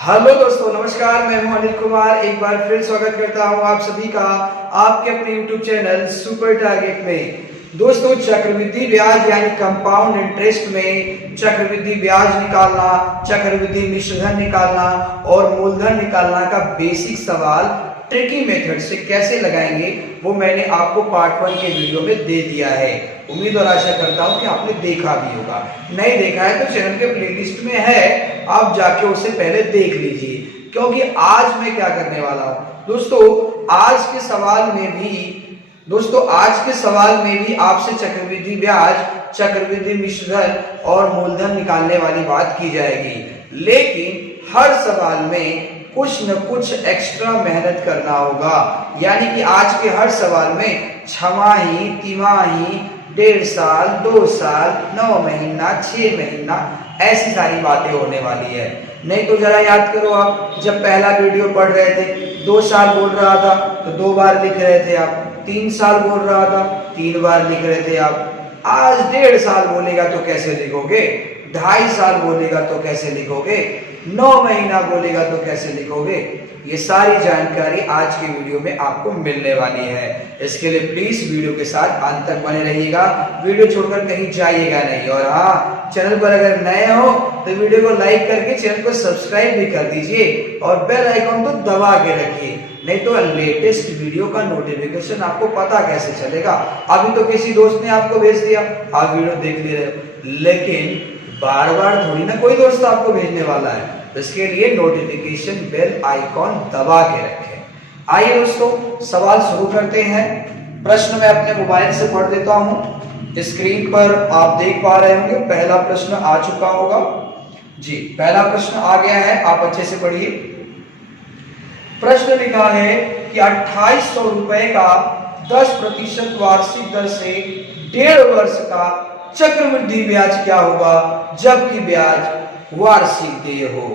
Hello दोस्तों, नमस्कार। मैं हूं अनिल कुमार। एक बार फिर स्वागत करता हूं आप सभी का आपके अपने YouTube चैनल सुपर टारगेट में। दोस्तों, चक्रवृद्धि ब्याज यानी कंपाउंड इंटरेस्ट में चक्रवृद्धि ब्याज निकालना, चक्रवृद्धि मिश्रधन निकालना और मूलधन निकालना का बेसिक सवाल ट्रिकी मेथड से कैसे लगाएंगे वो मैंने आपको पार्ट 1 के वीडियो में दे दिया है। उम्मीद और आशा करता हूं कि आपने देखा भी होगा। नहीं देखा है तो चैनल के प्लेलिस्ट में है, आप जाके उसे पहले देख लीजिए। क्योंकि आज मैं क्या करने वाला हूं दोस्तों, आज के सवाल में भी आपसे चक्रवृद्धि ब्याज, चक्रवृद्धि मिश्रधन और मूलधन निकालने वाली बात की जाएगी। लेकिन हर सवाल में कुछ न कुछ एक्स्ट्रा मेहनत करना होगा। यानी कि आज के हर सवाल में छमाही, तिमाही, 1.5 साल, 2 साल, 9 महीना, 6 महीना, ऐसी सारी बातें होने वाली है। नहीं तो जरा याद करो, आप जब पहला वीडियो पढ़ रहे थे 2 साल बोल रहा था तो 2 बार लिख रहे थे आप, 3 साल बोल रहा था 3 बार लिख रहे थे आप। आज 1.5 साल बोलेगा तो कैसे लिखोगे, 2.5 साल बोलेगा तो कैसे लिखोगे, 9 महीना बोलेगा तो कैसे लिखोगे। ये सारी जानकारी आज के वीडियो में आपको मिलने वाली है। इसके लिए प्लीज वीडियो के साथ अंत तक बने रहिएगा, वीडियो छोड़कर कहीं जाइएगा नहीं। और हाँ, चैनल पर अगर नए हो तो वीडियो को लाइक करके चैनल को सब्सक्राइब भी कर दीजिए और बेल आइकन को दबा के रखिए। नहीं तो लेटेस्ट वीडियो का नोटिफिकेशन आपको पता कैसे चलेगा। अभी तो किसी दोस्त ने आपको भेज दिया, आप वीडियो देख ले रहे हो, लेकिन बार बार थोड़ी ना कोई दोस्त आपको भेजने वाला है। इसके लिए नोटिफिकेशन बेल आइकॉन दबा के रखें। आइए दोस्तों, सवाल शुरू करते हैं। प्रश्न मैं अपने मोबाइल से पढ़ देता हूं। स्क्रीन पर आप देख पा रहे होंगे, पहला प्रश्न आ चुका होगा जी। पहला प्रश्न आ गया है, आप अच्छे से पढ़िए। प्रश्न लिखा है कि 2800 रुपए का 10% वार्षिक दर से 1.5 वर्ष का चक्रवृद्धि ब्याज क्या होगा जबकि ब्याज वार्षिक देय हो।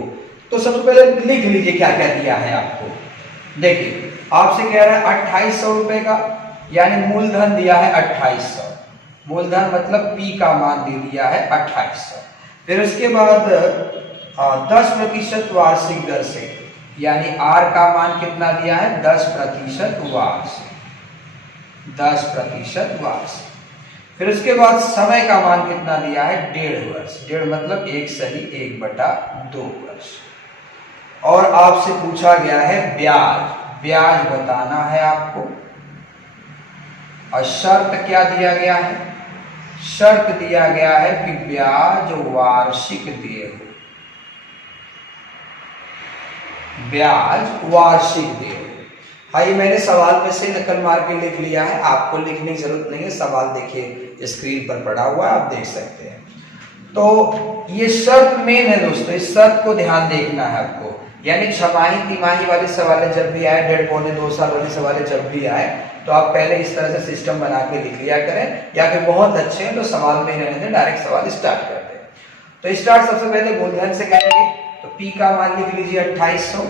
तो सबसे पहले लिख लीजिए क्या क्या दिया है आपको। देखिए, आपसे कह रहा है 2800 रुपए का, यानी मूलधन दिया है 2800, मूलधन मतलब P का मान दे दिया है 2800। फिर उसके बाद 10% वार्षिक दर से, यानी R का मान कितना दिया है 10% वार्षिक, 10% वार्षिक। फिर उसके बाद समय का मान कितना दिया है 1.5 वर्ष, 1.5 मतलब 1/1/2 वर्ष। और आपसे पूछा गया है ब्याज, ब्याज बताना है आपको। और शर्त क्या दिया गया है, शर्त दिया गया है कि ब्याज वार्षिक देय हो, ब्याज वार्षिक देय हो। हाँ, ये मैंने सवाल में से नकल मार के लिख लिया है, आपको लिखने की जरूरत नहीं है। सवाल देखिए स्क्रीन पर पड़ा हुआ है, आप देख सकते हैं। तो ये शर्त मेन है दोस्तों, इस शर्त को ध्यान देखना है आपको। यानी छमाही तिमाही वाले सवाल जब भी आए, 1.5 पौने 2 साल वाले सवाल जब भी आए, तो आप पहले इस तरह से सिस्टम बना के लिख लिया करें। या फिर बहुत अच्छे हैं तो सवाल में रहने दें, डायरेक्ट सवाल स्टार्ट करते हैं। तो स्टार्ट सबसे पहले मूलधन से करेंगे। तो P का मान लिख लीजिए 2800,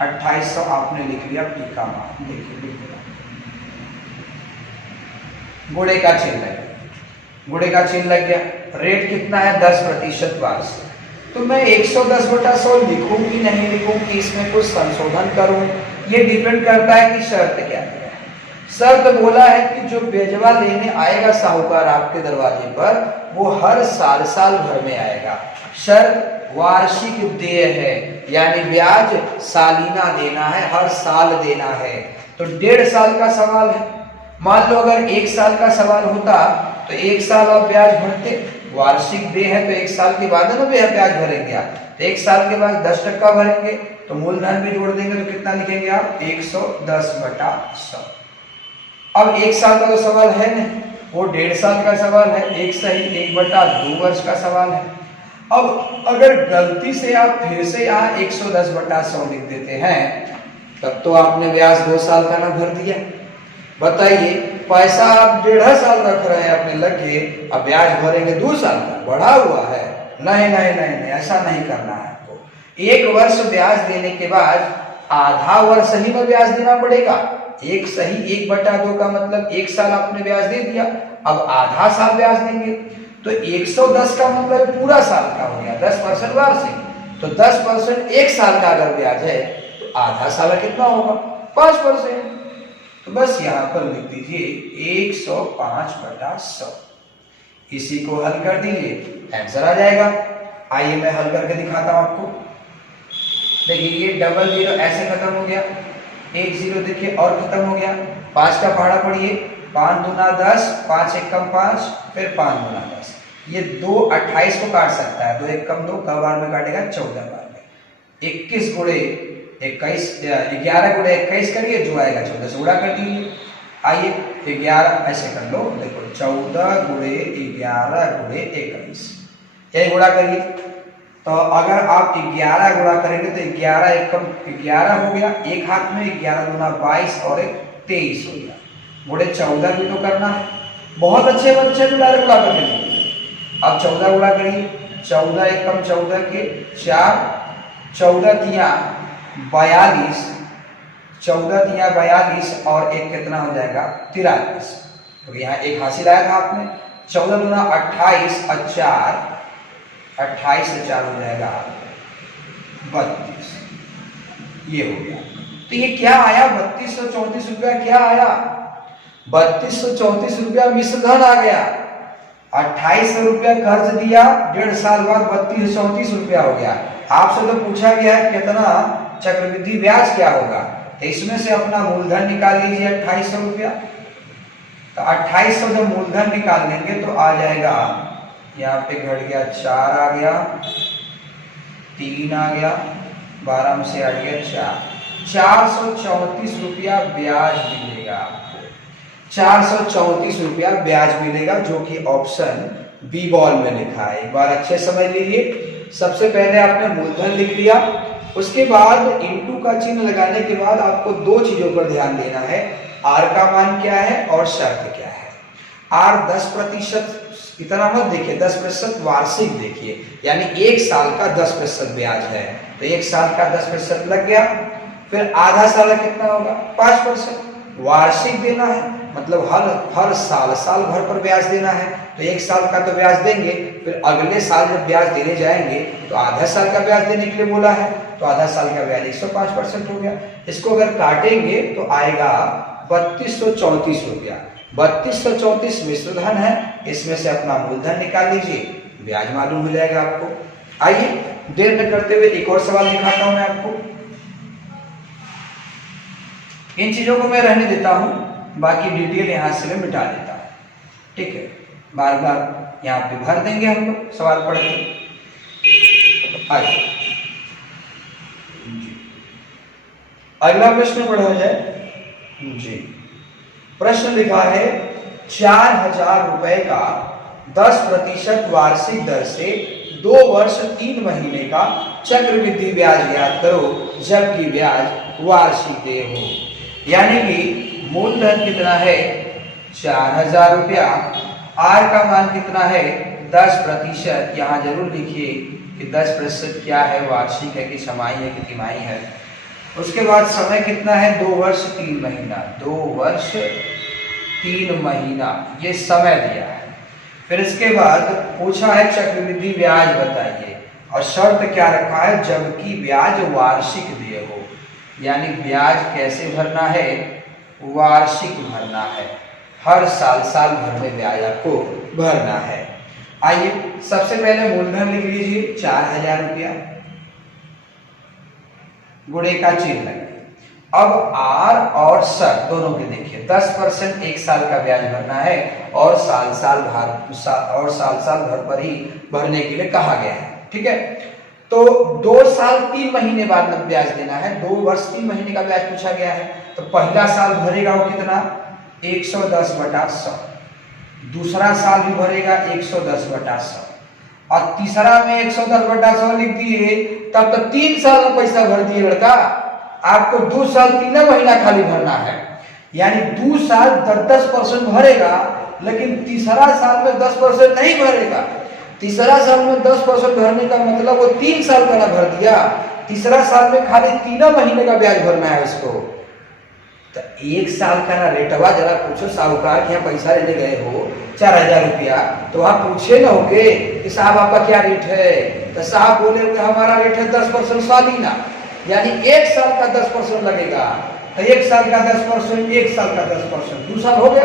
2800 आपने लिख लिया। P का मान लिख लिया। गुणे का चिन्ह लग गया, गुणे का चिन्ह लग गया। रेट कितना है 10% वार्षिक। तो मैं 110/100 लिखूं कि नहीं लिखूं, कि इसमें कुछ संशोधन करूं, ये डिपेंड करता है कि शर्त क्या है। शर्त बोला है कि जो ब्याजवा लेने आएगा साहूकार आपके दरवाजे पर, वो हर साल भर में आएगा। शर्त वार्षिक देय है, यानी ब्याज सालीना देना है, हर साल देना है। तो 1.5 साल का सवाल है। मान लो अगर 1 साल का सवाल होता तो 1 साल आप ब्याज भरते, वार्षिक देय है तो 1 साल के बाद ना ब्याज भरेंगे आप। तो 1 साल के बाद 10% भरेंगे, तो मूलधन भी जोड़ देंगे तो कितना लिखेंगे आप 110/100। अब 1 साल का तो सवाल है नहीं, वो 1.5 साल का सवाल है, 1 सही 1/2 वर्ष का सवाल है। अब अगर गलती से आप फिर से यहाँ 110/100 लिख देते हैं, तब तो आपने ब्याज 2 साल का ना भर दिया। बताइए, पैसा आप 1.5 साल रख रहे हैं अपने लगे, अब ब्याज भरेंगे 2 साल का, बढ़ा हुआ है। नहीं नहीं नहीं नहीं, ऐसा नहीं करना है आपको। 1 वर्ष ब्याज देने के बाद आधा वर्ष ही में ब्याज देना पड़ेगा। 1 सही 1/2 का मतलब 1 साल आपने ब्याज दे दिया, अब आधा साल ब्याज देंगे। तो 110 का मतलब पूरा साल का हो गया, 10% वार्षिक। तो 10% एक साल का अगर ब्याज है तो आधा साल कितना होगा 5%। तो बस यहाँ पर लिख दीजिए 105/100। इसी को हल कर दीजिए आंसर आ जाएगा। आइए मैं हल करके दिखाता हूं आपको। देखिए ये डबल जीरो ऐसे खत्म हो गया, एक जीरो देखिए और खत्म हो गया, 5 का पहाड़ा पढ़िए, 5 दूना 10, 5 एक कम 5, फिर 5 दूना 10। ये 2 28 को काट सकता है, 2 एक कम 2, क बार में काटेगा 14 बार में। 21 गुणे 21, 11 गुणे 21 करिए, जो आएगा 14 से गुणा कर दीजिए। आइए 11 ऐसे कर लो, देखो 14 गुणे 11 गुणे 21, यही गुणा करिए। तो अगर आप 11 गुणा करेंगे तो 11 एक कम 11 हो गया, एक हाथ में 11 दूना 22 और एक 23 हो गया, गुणे 14 भी तो करना है। बहुत अच्छे बच्चे तो डायरेक्ट गुणा करके देंगे। अब 14 गुणा करिए, 14 एक कम 14 के 4, 14 तिया 42, 14 तिया 42 और एक कितना हो जाएगा 43। तो यहाँ एक हासिल आया था आपने। 14 दूना 28 और 4, 28 से 4 हो जाएगा 32, ये हो गया। तो ये क्या आया 3234 रुपया क्या आया 3234 रुपया मिश्र धन आ गया। 2800 रुपया कर्ज दिया, 1.5 साल बाद 3234 रुपया हो गया। आपसे तो पूछा गया है कितना चक्रवृद्धि ब्याज क्या होगा, तो इसमें से अपना मूलधन निकाल लीजिए 2800 रुपया। तो 2800 जब मूलधन निकाल लेंगे तो आ जाएगा, यहाँ पे घट गया 4 आ गया, 3 आ गया, 12 में से हट गया 4, 434 रुपया ब्याज मिलेगा आपको। 434 रुपया ब्याज मिलेगा, जो कि ऑप्शन बी बॉल में लिखा है। एक बार अच्छे समझ लीजिए। सबसे पहले आपने मूलधन लिख लिया, उसके बाद इनटू का चिन्ह लगाने के बाद आपको 2 चीजों पर ध्यान देना है, आर का मान क्या है और शर्त क्या है। आर 10% इतना मत देखिए, 10% वार्षिक देखिए, यानी 1 साल का 10% ब्याज है, तो 1 साल का 10% लग गया। फिर आधा साल कितना होगा 5%। वार्षिक देना है मतलब हर साल भर पर ब्याज देना है, तो 1 साल का तो ब्याज देंगे, फिर अगले साल जब ब्याज देने जाएंगे तो आधा साल का ब्याज देने के लिए बोला है, तो आधा साल का ब्याज 105% हो गया। इसको अगर काटेंगे तो आएगा 3234 रुपया। 3234 मिश्र धन है, इसमें से अपना मूलधन निकाल लीजिए, ब्याज मालूम हो जाएगा आपको। आइए देर न करते हुए एक और सवाल दिखाता हूं मैं आपको। इन चीजों को मैं रहने देता हूं, बाकी डिटेल यहां से मैं मिटा देता हूं, ठीक है। बार बार यहाँ पे भर देंगे हम लोग सवाल पढ़ के। आइए अगला प्रश्न पढ़ा जाए जी। प्रश्न लिखा है 4000 रुपए का 10% वार्षिक दर से 2 वर्ष 3 महीने का चक्रवृद्धि ब्याज ज्ञात करो, जबकि ब्याज वार्षिक देय हो। यानी कि मूलधन कितना है 4000 रुपया, आर का मान कितना है 10%। यहाँ जरूर लिखिए कि 10% क्या है, वार्षिक है कि छमाही है कि तिमाही है। उसके बाद समय कितना है 2 वर्ष 3 महीना, 2 वर्ष 3 महीना ये समय दिया है। फिर इसके बाद पूछा है चक्रवृद्धि ब्याज बताइए, और शर्त क्या रखा है जबकि ब्याज वार्षिक देय हो, यानी ब्याज कैसे भरना है वार्षिक भरना है, हर साल भर में ब्याज आपको भरना है। आइए सबसे पहले मूलधन लिख लीजिए 4000 रुपया, गुणे का चिन्ह लगाइए। अब आर और शर्त दोनों के देखिए, 10% 1 साल का ब्याज भरना है और साल भर पर ही भरने के लिए कहा गया है, ठीक है। तो 2 साल 3 महीने बाद में ब्याज देना है, 2 वर्ष 3 महीने का ब्याज पूछा गया है। तो पहला साल भरेगा वो कितना 110/100, दूसरा साल भी भरेगा 110/100, और तीसरा में 110/100 लिख दिए, तब तो 3 साल में पैसा भर दिए लड़का। आपको 2 साल 3 महीना खाली भरना है, यानी 2 साल 10% भरेगा, लेकिन तीसरा साल में 10% नहीं भरेगा। तीसरा साल में 10% भरने का मतलब वो 3 साल का ना भर दिया, तीसरा साल में खाली 3 महीने का ब्याज भरना है उसको। तो 1 साल का ना रेटवा जरा पूछो साहूकार के यहाँ पैसा लेने गए हो 4000 रुपया, तो आप पूछे ना होगे कि साहब आपका क्या रेट है, तो साहब बोले कि हमारा रेट है 10% सालाना, यानी 1 साल का 10% लगेगा। तो 1 साल का 10%, 1 साल का 10%, 2 साल हो गया।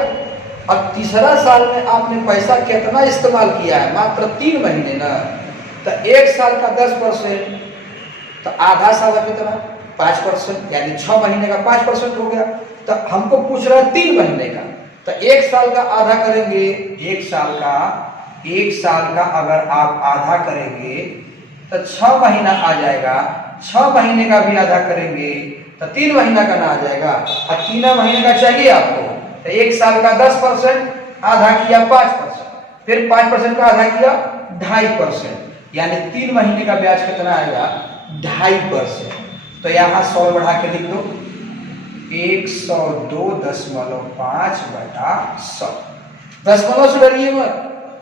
अब तीसरा साल में आपने पैसा कितना इस्तेमाल किया है, मात्र 3 महीने ना, तो 1 साल का 10%, तो आधा साल का कितना 5%, यानी 6 महीने का 5% हो गया। तो हमको पूछ रहा है 3 महीने का, तो 1 साल का आधा करेंगे, 1 साल का अगर आप आधा करेंगे तो 6 महीना आ जाएगा, 6 महीने का भी आधा करेंगे तो 3 महीना का ना आ जाएगा, और 3 महीने का चाहिए आपको, तो 1 साल का 10%, आधा किया 5%, फिर 5% का आधा किया 2.5%, यानी 3 महीने का ब्याज कितना आएगा 2.5%। तो यहाँ 100 बढ़ा के लिख दो, 102.5/100। दशमलव से डरिए मत,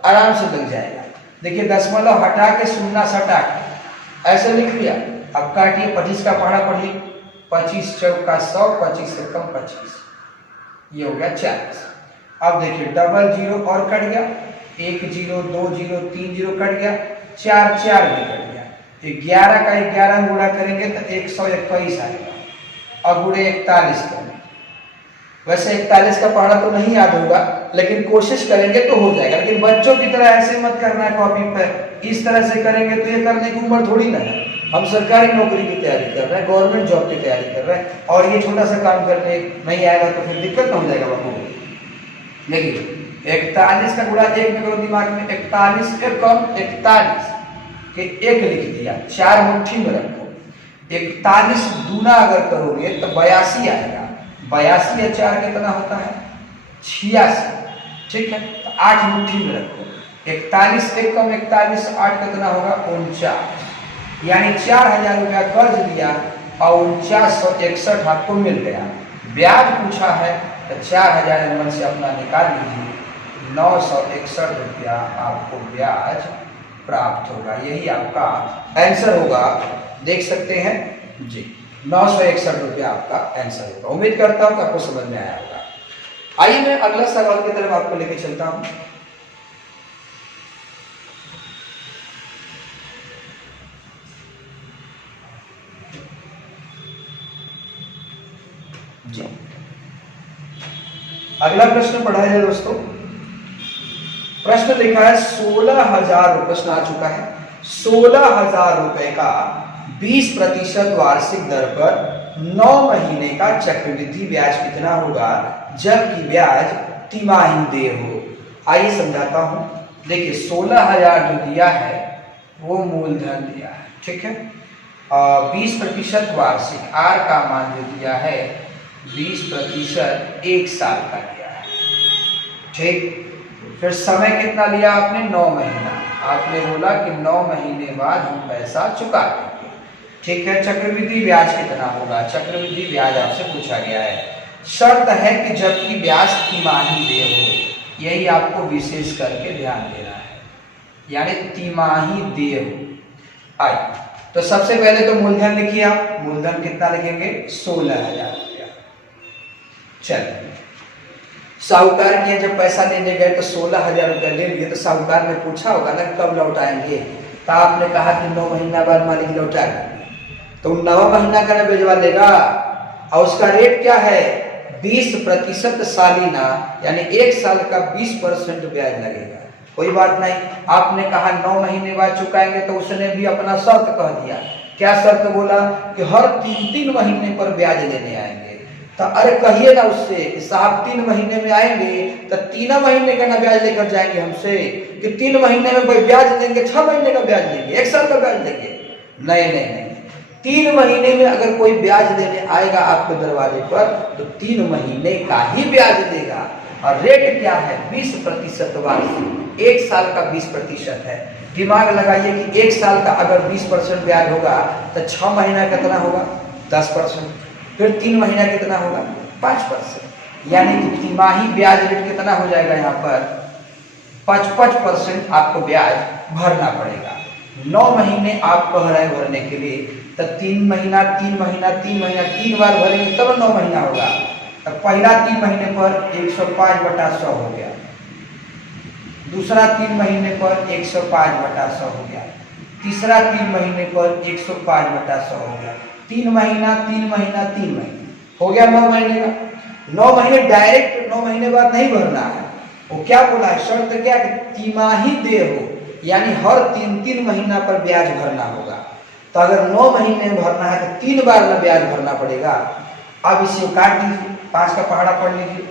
आराम से लग जाएगा। देखिए दशमलव हटा के शून्य सटा के ऐसे लिख लिया। अब काटिए, 25 का पहाड़ा पढ़िए, 25 चौका 100, 25 से कम 25, ये हो गया 40। अब देखिए डबल जीरो और कट गया, 1 0 2 0 3 0 कट गया, 4 4 भी कट गया। 11 का 11 गुणा करेंगे तो 121 आएगा, और गुणे 41 करेंगे। वैसे 41 का पहाड़ा तो नहीं याद होगा, लेकिन कोशिश करेंगे तो हो जाएगा। लेकिन बच्चों की तरह ऐसे मत करना है कॉपी पर, इस तरह से करेंगे तो ये करने की उम्र थोड़ी ना है। हम सरकारी नौकरी की तैयारी कर रहे हैं, गवर्नमेंट जॉब की तैयारी कर रहे हैं, और ये छोटा सा काम करने नहीं आएगा तो फिर दिक्कत ना हो जाएगा बाबू। देखिए 41 का गुणा 1 में करो दिमाग में, 41 के कम 41 के 1 लिख दिया, 4 मुट्ठी में रखो। 41 दूना अगर करोगे तो 82 आएगा, 82 या 4 कितना होता है 86, ठीक है। तो 8 मुट्ठी में रखो, 41 से कम 41, 8 कितना होगा 49, यानी 4000 रुपया कर्ज दिया और 4961 आपको मिल गया। ब्याज पूछा है तो 4000 एमएल से अपना निकाल लीजिए, 961 रुपया आपको ब्याज प्राप्त होगा। यही आपका आंसर होगा, देख सकते हैं जी, 961 रुपया आपका आंसर होगा। उम्मीद करता हूं कि आपको समझ में आया होगा। आइए मैं अगला सवाल की तरफ आपको लेके चलता हूं। जी अगला प्रश्न पढ़ा है दोस्तों। प्रश्न लिखा है 16,000, प्रश्न आ चुका है, 16,000 रुपए का 20% वार्षिक दर पर 9 महीने का चक्रवृद्धि ब्याज कितना होगा जबकि ब्याज तिमाही देय हो। आइए समझाता हूं। देखिए 16,000 जो दिया है वो मूलधन दिया है, ठीक है, 20% वार्षिक, आर का मान जो दिया है 20% 1 साल का दिया है, ठीक। फिर समय कितना लिया आपने 9 महीना, आपने बोला कि 9 महीने बाद हम पैसा चुका देंगे, ठीक है। चक्रवृद्धि ब्याज कितना होगा, चक्रवृद्धि ब्याज आपसे पूछा गया है। शर्त है कि जबकि ब्याज तिमाही देय हो, यही आपको विशेष करके ध्यान देना है, यानी तिमाही देय हो। आइए तो सबसे पहले तो मूलधन लिखिए आप, मूलधन कितना लिखेंगे 16,000 रुपया। चलिए साहूकार के जब पैसा लेने गए तो 16,000 रुपया ले लिए, तो साहूकार ने पूछा होगा ना कब लौटाएंगे, तो आपने कहा कि 9 महीना बाद मालिक लौटा देंगे, तो 9 महीना का ना भिजवा लेगा, और उसका रेट क्या है 20% सालाना, यानी 1 साल का 20% ब्याज लगेगा। कोई बात नहीं, आपने कहा 9 महीने बाद चुकाएंगे, तो उसने भी अपना शर्त कह दिया। क्या शर्त बोला कि हर 3 महीने पर ब्याज लेने आएंगे। तो अरे कहिए ना उससे कि साहब 3 महीने में आएंगे तो 3 महीने का ना ब्याज लेकर जाएंगे हमसे, कि 3 महीने में कोई ब्याज लेंगे, 6 महीने का ब्याज लेंगे, 1 साल का ब्याज लेंगे। नहीं नहीं नहीं, 3 महीने में अगर कोई ब्याज लेने आएगा आपके दरवाजे पर तो 3 महीने का ही ब्याज देगा। और रेट क्या है 20% वार्षिक, 1 साल का 20% है। दिमाग लगाइए कि 1 साल का अगर 20% ब्याज होगा तो 6 महीना कितना होगा 10%, फिर 3 महीना कितना होगा 5%, यानी कि तिमाही ब्याज रेट कितना हो जाएगा यहाँ पर 55% आपको ब्याज भरना पड़ेगा। 9 महीने आप कह रहे हैं भरने के लिए, तो 3 महीना 3 महीना 3 महीना 3 बार भरेंगे तब 9 महीना होगा। तो पहला 3 महीने पर 105/100 हो गया, दूसरा 3 महीने पर 105/100 हो गया, तीसरा 3 महीने पर 105/100 हो गया, 3 महीना 3 महीना 3 महीने हो गया 9 महीने का। 9 महीने डायरेक्ट 9 महीने बाद नहीं भरना है, वो क्या बोला है, शर्त क्या कि तिमाही देय हो, यानी हर 3-3 महीना पर ब्याज भरना होगा। तो अगर 9 महीने में भरना है तो 3 बार ना ब्याज भरना पड़ेगा। अब इसे काट दीजिए, 5 का पहाड़ा पढ़ लीजिए,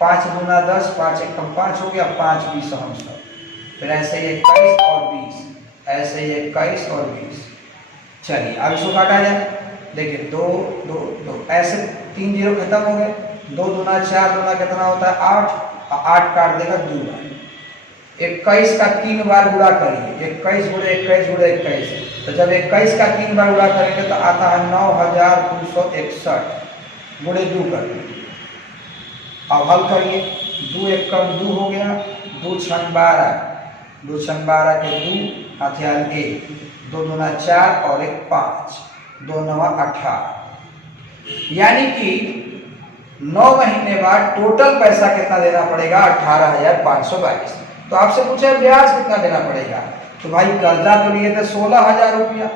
5 गुना 10, 5 एकम 5 हो गया, 5 20 हम 100, फिर ऐसे ही 21 और 20, ऐसे ही 21 और 20। चलिए अब इसको काटा जाए, देखिए 2 2 2, ऐसे 3 जीरो खत्म हो गए, 2 दूना 4, दूना कितना होता है 8, 8 काट देगा 2 बार। 21 का 3 बार गुणा करिए, 21 गुणे 21 गुणे 21, तो जब 21 का 3 बार गुणा करेंगे तो आता है 9261 गुणे 2 करिए। अब हल करिए, 2 एकम 2 हो गया, 2 छंग 12, 2 छंग 12 के 2 हथियार 1, 2 दूना 4 और 1 5, 2 नवा 18, यानी कि 9 महीने बाद टोटल पैसा कितना देना पड़ेगा 18,522। तो आपसे पूछा ब्याज कितना देना पड़ेगा, तो भाई कर्जा तो लिए थे 16,000 रुपया,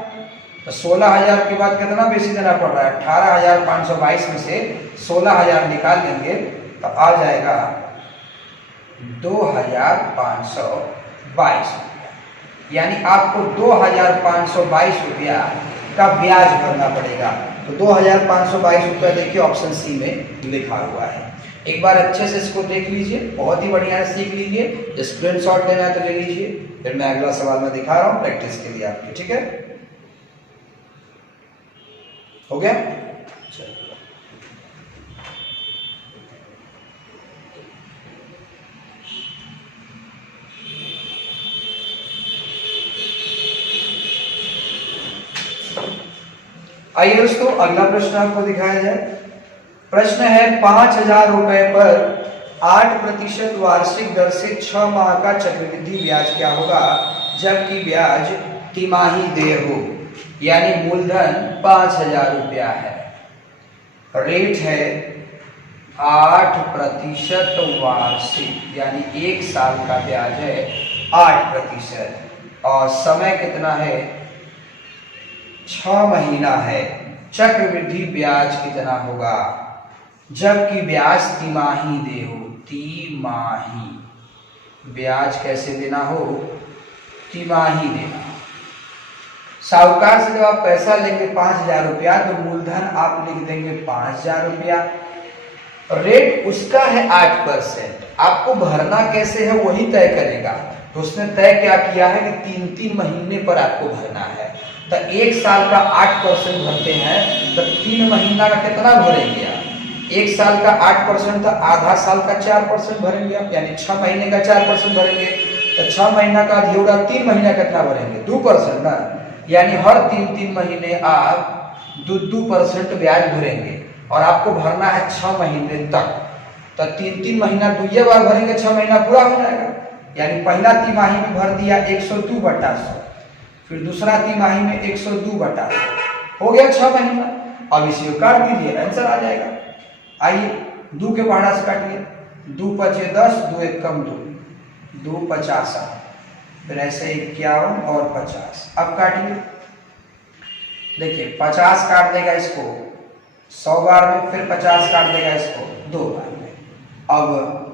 तो 16,000 के बाद कितना बेसी देना पड़ रहा है, 18,522 में से 16,000 निकाल लेंगे तो आ जाएगा 2,522 रुपया, यानी आपको 2,522 रुपया का ब्याज भरना पड़ेगा। तो 2,522 रुपया देखिए ऑप्शन सी में लिखा हुआ है। एक बार अच्छे से इसको देख लीजिए, बहुत ही बढ़िया से सीख लीजिए, स्क्रीनशॉट लेना है तो ले लीजिए, फिर मैं अगला सवाल में दिखा रहा हूं प्रैक्टिस के लिए आपकी, ठीक है, हो गया। चलो आइए दोस्तों अगला प्रश्न आपको दिखाया जाए। प्रश्न है 5,000 रुपए पर 8% वार्षिक दर से 6 माह का चक्रवृद्धि ब्याज क्या होगा जबकि ब्याज तिमाही देय हो, यानी मूलधन 5,000 रुपया है, रेट है 8% वार्षिक, यानी 1 साल का ब्याज है 8%, और समय कितना है 6 महीना है, चक्रवृद्धि ब्याज कितना होगा जबकि ब्याज तिमाही दे हो, तिमाही ब्याज कैसे देना हो, तिमाही देना। साहूकार से जब आप पैसा लेंगे 5,000 रुपया तो मूलधन आप लिख देंगे 5,000 रुपया, रेट उसका है 8%, आपको भरना कैसे है वही तय करेगा। तो उसने तय क्या किया है कि 3-3 महीने पर आपको भरना है, तो 1 साल का 8% भरते हैं तो 3 महीना का कितना भरेंगे आप, 1 साल का 8% तो आधा साल का 4% भरेंगे आप, यानी 6 महीने का 4% भरेंगे, तो 6 महीना का अधियोगा 3 महीना कितना भरेंगे 2% ना, यानी हर 3-3 महीने आप 2% ब्याज भरेंगे और आपको भरना है 6 महीने तक। तो 3-3 महीना 2 बार भरेंगे, 6 महीना पूरा हो जाएगा, यानी पहला तिमाही में भर दिया 102/100, फिर दूसरा तिमाही में 102/100, हो गया 6 महीना। अब इसी को काट दीजिए, आंसर आ जाएगा। आइए 2 के पहाड़ा से काटिए, 2 पचे 10, 2 एकम 2, 2 50, फिर ऐसे 51 और 50। अब काटिए, देखिए 50 काट देगा इसको 100 बार में, फिर 50 काट देगा इसको 2 बार में। अब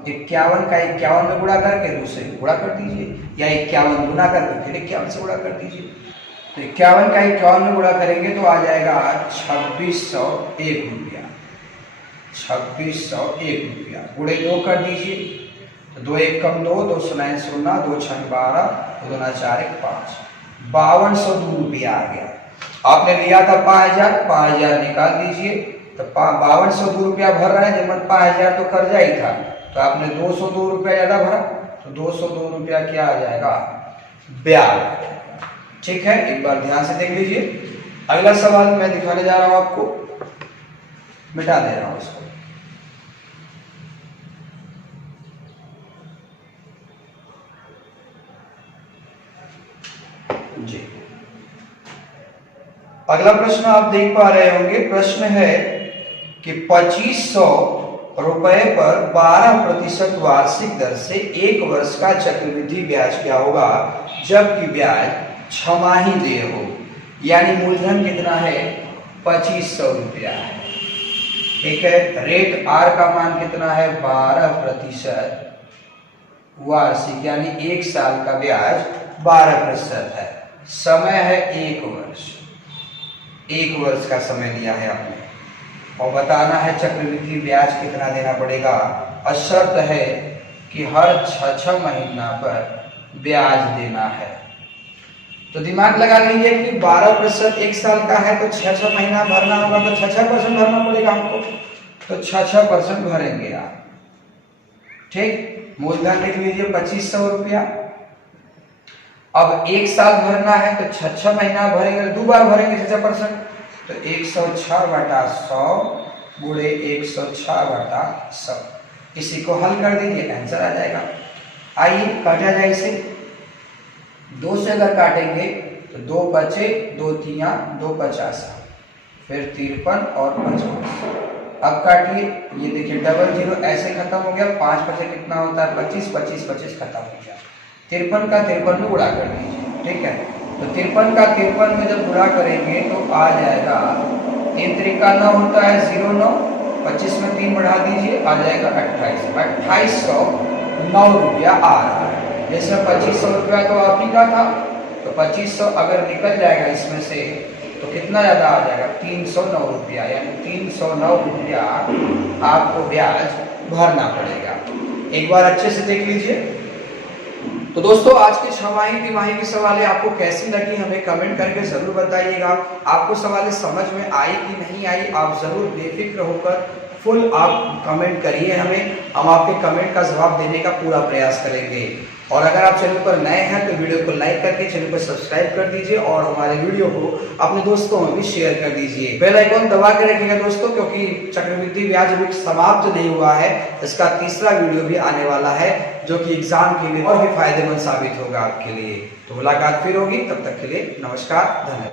51 का 51 में गुणा करके दूसरे गुणा कर दीजिए, या 51 गुणा करके फिर 51 से गुणा कर दीजिए। तो 51 का 51 में गुणा करेंगे तो आ जाएगा 2601 रुपया, 2601 रुपया, गुणे 2 कर दीजिए, तो 2 एकम 2, 2 सुनाइन 0, 2 छंग 12, 2 दूना 4 1 5, 5202 रुपया आ गया। आपने लिया था 5,000, 5,000 निकाल दीजिए, तो 5202 रुपया भर रहा है, जब 5,000 तो कर्जा ही था, तो आपने 202 रुपया ज्यादा भरा, तो 202 रुपया क्या आ जाएगा ब्याज। ठीक है, एक बार ध्यान से देख लीजिए। अगला सवाल मैं दिखाने जा रहा हूं आपको, मिटा दे रहा हूं इसको। जी अगला प्रश्न आप देख पा रहे होंगे, प्रश्न है कि 2500 रुपए पर 12% वार्षिक दर से 1 वर्ष का चक्रवृद्धि ब्याज क्या होगा, जबकि ब्याज 6 माही देय हो। यानी मूलधन कितना है, 2500 रुपया है। ठीक है, रेट आर का मान कितना है, 12% वार्षिक, यानी 1 साल का ब्याज 12% है। समय है 1 वर्ष, 1 वर्ष का समय लिया है आपने, और बताना है चक्रवृद्धि ब्याज कितना देना पड़ेगा। और शर्त है कि हर 6 महीना पर ब्याज देना है। तो दिमाग लगा लीजिए कि 12% 1 साल का है तो 6 महीना भरना होगा, तो 6% भरना पड़ेगा हमको, तो 6% भरेंगे आप। ठीक, मूलधन लिख लीजिए 2500 रुपया। अब 1 साल भरना है तो 6 महीना भरेंगे, 2 बार भरेंगे 6%, तो 106/100 गुणे 106/100। इसी को हल कर दीजिए, आंसर आ जाएगा। आइए काटा जाए इसे, 2 से अगर काटेंगे तो 2 बचे, 2 तिया 2 50, फिर 53 और 50। अब काटिए, ये देखिए डबल जीरो ऐसे खत्म हो गया, 5 बचे कितना होता है 25, 25 25 खत्म हो गया। 53 का 53 में गुणा कर दीजिए। ठीक है, तो 53 का 53 में जब गुणा करेंगे तो आ जाएगा 3 त्रिका 9 होता है 0 9, 25 में 3 बढ़ा दीजिए, आ जाएगा 2809 रुपया आ रहा है। जैसे 2500 रुपया तो आप ही का था, तो 2500 अगर निकल जाएगा इसमें से तो कितना ज्यादा आ जाएगा, 309 रुपया, यानी 309 रुपया आपको ब्याज भरना पड़ेगा। एक बार अच्छे से देख लीजिए। तो दोस्तों, आज के 6 माही तिमाही की सवालें आपको कैसी लगी हमें कमेंट करके जरूर बताइएगा। आपको सवालें समझ में आई कि नहीं आई, आप जरूर बेफिक्र होकर फुल आप कमेंट करिए हमें, हम आपके कमेंट का जवाब देने का पूरा प्रयास करेंगे। और अगर आप चैनल पर नए हैं तो वीडियो को लाइक करके चैनल को सब्सक्राइब कर दीजिए और हमारे वीडियो को अपने दोस्तों में भी शेयर कर दीजिए। बेल आइकॉन दबा के रखिएगा दोस्तों, क्योंकि चक्रवृद्धि ब्याज अभी समाप्त नहीं हुआ है, इसका तीसरा वीडियो भी आने वाला है जो कि एग्जाम के लिए और भी फायदेमंद साबित होगा आपके लिए। तो मुलाकात फिर होगी, तब तक के लिए नमस्कार, धन्यवाद।